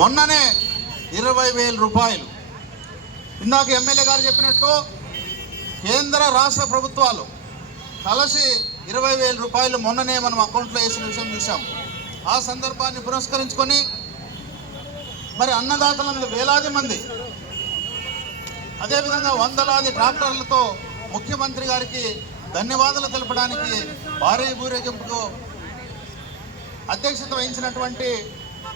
మొన్ననే 20,000 రూపాయలు. ఇందాక ఎమ్మెల్యే గారు చెప్పినట్లు కేంద్ర రాష్ట్ర ప్రభుత్వాలు కలిసి 20,000 రూపాయలు మొన్ననే మనం అకౌంట్లో వేసిన విషయం చూసాం. ఆ సందర్భాన్ని పురస్కరించుకొని మరి అన్నదాతలందరూ వేలాది మంది, అదేవిధంగా వందలాది ట్రాక్టర్లతో ముఖ్యమంత్రి గారికి ధన్యవాదాలు తెలపడానికి భారీ ఊరేగింపుకు అధ్యక్షత వహించినటువంటి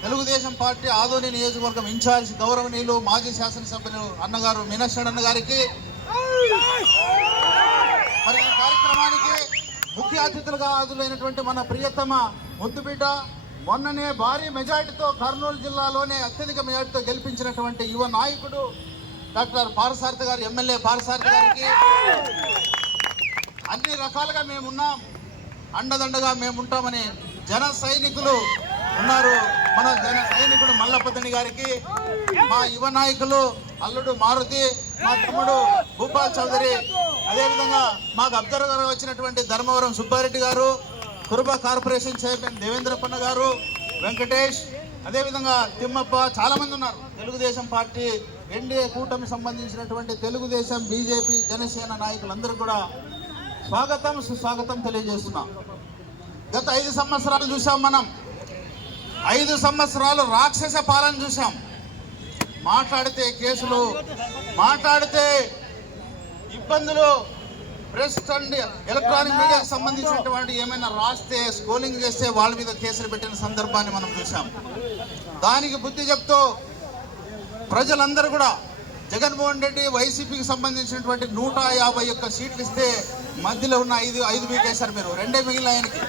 తెలుగుదేశం పార్టీ ఆదోని నియోజకవర్గం ఇన్ఛార్జ్ గౌరవనీయులు మాజీ శాసనసభ్యులు అన్నగారు మీనాక్షి అన్న గారికి, మరి ఈ కార్యక్రమానికి ముఖ్య అతిథులుగా హాజరైనటువంటి మన ప్రియతమ ముద్దుబిడ్డ, మొన్ననే భారీ మెజార్టీతో కర్నూలు జిల్లాలోనే అత్యధిక మెజార్టీతో గెలిపించినటువంటి యువ నాయకుడు డాక్టర్ పార్థసారథి గారు, ఎమ్మెల్యే పార్థసారథి గారికి అన్ని రకాలుగా మేమున్నాం, అండదండగా మేముంటామని జన సైనికులు ఉన్నారు. మన జన సైనికుడు మల్లపతిని గారికి, మా యువ నాయకులు అల్లుడు మారుతి, మా తమ్ముడు భూపాల్ చౌదరి, అదేవిధంగా మాకు అబ్జర్వర్గా వచ్చినటువంటి ధర్మవరం సుబ్బారెడ్డి గారు, కురుబ కార్పొరేషన్ చైర్మన్ దేవేంద్రప్పన్న గారు, వెంకటేష్, అదేవిధంగా తిమ్మప్ప, చాలామంది ఉన్నారు. తెలుగుదేశం పార్టీ ఎన్డీఏ కూటమి సంబంధించినటువంటి తెలుగుదేశం, బీజేపీ, జనసేన నాయకులందరూ కూడా స్వాగతం సుస్వాగతం తెలియజేస్తున్నాం. గత 5 సంవత్సరాలు చూసాం మనం. 5 సంవత్సరాలు రాక్షస పాలన చూసాం. మాట్లాడితే కేసులు, మాట్లాడితే ఇబ్బందులు, ప్రెస్ అండ్ ఎలక్ట్రానిక్ మీడియాకు సంబంధించినటువంటి ఏమైనా రాస్తే, స్కోలింగ్ చేస్తే వాళ్ళ మీద కేసులు పెట్టిన సందర్భాన్ని మనం చూసాం. దానికి బుద్ధి చెప్తూ ప్రజలందరూ కూడా జగన్మోహన్ రెడ్డి వైసీపీకి సంబంధించినటువంటి 151 సీట్లు ఇస్తే మధ్యలో ఉన్న 5 వీకేశారు. మీరు 2 మిగిలిన ఆయనకి.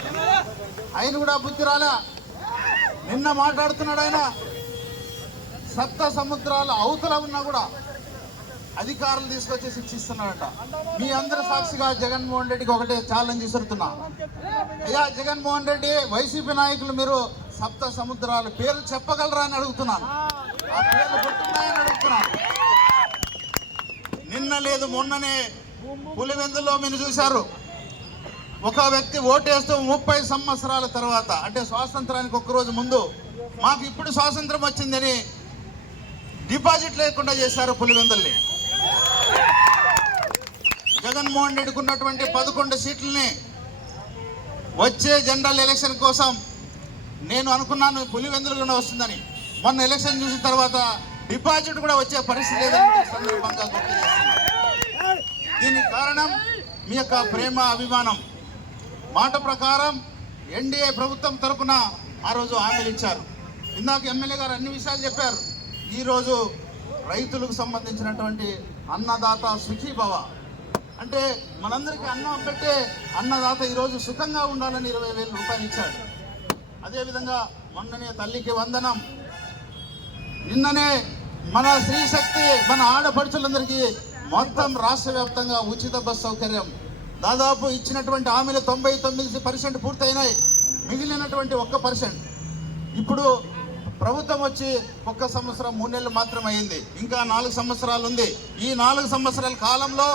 ఆయన కూడా బుద్ధి రాలా. నిన్న మాట్లాడుతున్నాడు ఆయన, సప్త సముద్రాల అవతల ఉన్నా కూడా అధికారులు తీసుకొచ్చి శిక్షిస్తున్నాడట. మీ అందరి సాక్షిగా జగన్మోహన్ రెడ్డికి ఒకటే ఛాలెంజ్ ఇస్తున్నా. అయ్యా జగన్మోహన్ రెడ్డి, వైసీపీ నాయకులు మీరు సప్త సముద్రాల పేర్లు చెప్పగలరా అని అడుగుతున్నాను. ఆ పేర్లు గుర్తున్నాయని అడుగుతున్నాను. నిన్న లేదు మొన్ననే పులివెందులో మీరు చూశారు. ఒక వ్యక్తి ఓటేస్తూ 30 సంవత్సరాల తర్వాత, అంటే స్వాతంత్రానికి ఒక్కరోజు ముందు, మాకు ఇప్పుడు స్వాతంత్రం వచ్చిందని డిపాజిట్ లేకుండా చేశారు పులివెందుల్ని. జగన్మోహన్ రెడ్డికి ఉన్నటువంటి 11 సీట్లని వచ్చే జనరల్ ఎలక్షన్ కోసం నేను అనుకున్నాను పులివెందులుగానే వస్తుందని. మొన్న ఎలక్షన్ చూసిన తర్వాత డిపాజిట్ కూడా వచ్చే పరిస్థితి లేదని సందర్భంగా గుర్తు చేస్తున్నాను. దీనికి కారణం మీ యొక్క ప్రేమ, అభిమానం. మాట ప్రకారం ఎన్డీఏ ప్రభుత్వం తరఫున ఆ రోజు హామీలు ఇచ్చారు. ఇందాక ఎమ్మెల్యే గారు అన్ని విషయాలు చెప్పారు. ఈరోజు రైతులకు సంబంధించినటువంటి అన్నదాత సుఖీభవ, అంటే మనందరికీ అన్నం పెట్టే అన్నదాత ఈరోజు సుఖంగా ఉండాలని 20,000 రూపాయలు ఇచ్చాడు. అదేవిధంగా మొన్ననే తల్లికి వందనం, నిన్ననే మన స్త్రీశక్తి, మన ఆడపడుచులందరికీ మొత్తం రాష్ట్ర వ్యాప్తంగా ఉచిత బస్ సౌకర్యం. దాదాపు ఇచ్చినటువంటి హామీలు 99% పూర్తయినాయి. మిగిలినటువంటి 1%. ఇప్పుడు ప్రభుత్వం వచ్చి 1 సంవత్సరం 3 నెలలు మాత్రం అయింది. ఇంకా 4 సంవత్సరాలు ఉంది. ఈ 4 సంవత్సరాల కాలంలో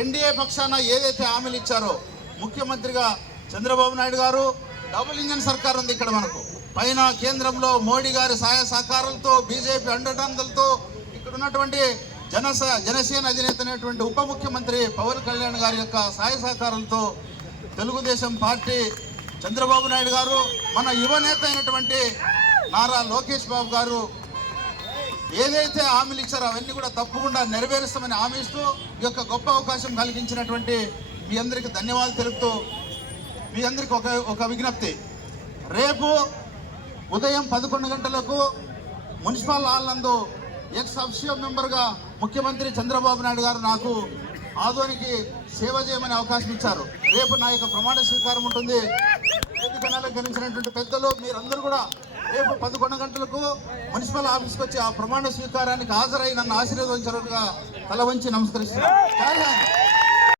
ఎన్డీఏ పక్షాన ఏదైతే హామీలు ఇచ్చారో, ముఖ్యమంత్రిగా చంద్రబాబు నాయుడు గారు, డబుల్ ఇంజన్ సర్కార్ ఉంది ఇక్కడ మనకు. పైన కేంద్రంలో మోడీ గారి సహాయ సహకారాలతో, బీజేపీ అండదండలతో, ఇక్కడ ఉన్నటువంటి జనసేన అధినేత అయినటువంటి ఉప ముఖ్యమంత్రి పవన్ కళ్యాణ్ గారి యొక్క సహాయ సహకారాలతో, తెలుగుదేశం పార్టీ చంద్రబాబు నాయుడు గారు, మన యువనేత అయినటువంటి నారా లోకేష్ బాబు గారు ఏదైతే హామీలు ఇచ్చారో అవన్నీ కూడా తప్పకుండా నెరవేరుస్తామని హామీ ఇస్తూ ఈ యొక్క గొప్ప అవకాశం కలిగించినటువంటి మీ అందరికీ ధన్యవాదాలు తెలుపుతూ, మీ అందరికీ ఒక విజ్ఞప్తి. రేపు ఉదయం 11 గంటలకు మున్సిపల్ హాల్ నందు ఎక్స్ అఫిషియో మెంబర్గా ముఖ్యమంత్రి చంద్రబాబు నాయుడు గారు నాకు ఆదోనికి సేవ చేయమని అవకాశం ఇచ్చారు. రేపు నా యొక్క ప్రమాణ స్వీకారం ఉంటుంది. వేదికను అలంకరించినటువంటి పెద్దలు మీరందరూ కూడా రేపు 11 గంటలకు మున్సిపల్ ఆఫీస్కి వచ్చి ఆ ప్రమాణ స్వీకారానికి హాజరై నన్ను ఆశీర్వదించారుగా తల వంచి నమస్కరిస్తున్నాను.